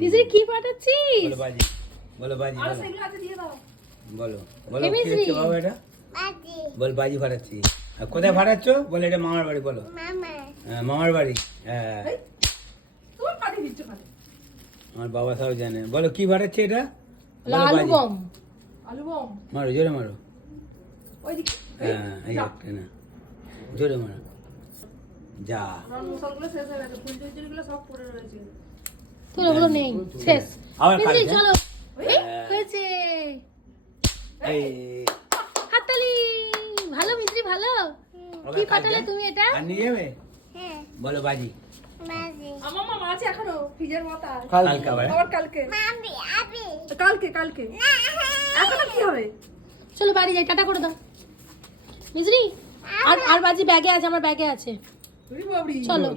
Misery কি ফাটাচ্ছিস? বলো বাজি, বলো বাজি, আর বলো সেগুলো হাতে দিয়ে দাও। বলো বলো হে কি মিজরি। হচ্ছে বাবা এটা? বল বাজি ফাটাচ্ছি। আর কোথায় ফাটাচ্ছ? বলে এটা মামার বাড়ি। বলো হ্যাঁ, মামার বাড়ি। হ্যাঁ, এই, তুমি পাঠিয়ে দিচ্ছ কেন? আমার বাবা সব জানে। বলো কি ফাটাচ্ছে এটা? বলো আলু বাজি। বম। আলু বম মারো, জোরে মারো। ওইদিকে। হ্যাঁ, এই একটা না, জোরে মারো। যা আমার মশালগুলো শেষ হয়ে গেছে, ফুলঝুরিগুলো সব পড়ে রয়েছে। তোর ওগুলো নেই, শেষ। আবার মিজরি কালকে। চলো। এই, হ্যাঁ। হয়েছে। এই হাততালি। ভালো মিজরি, ভালো। আবার কি কালকে। ফাটালে তুমি এটা? আর নিয়ে যাবে? বলো বাজি। আমার মামা আছে এখনো ফ্রিজের মাথায়। কালকে আবার। আবার কালকে কালকে কালকে এখনো কি হবে? চলো বাড়ি যাই, টাটা করে দাও। মিজরি আর বাজি ব্যাগে আছে, আমার ব্যাগে আছে। ওরে বাবরি। চলো।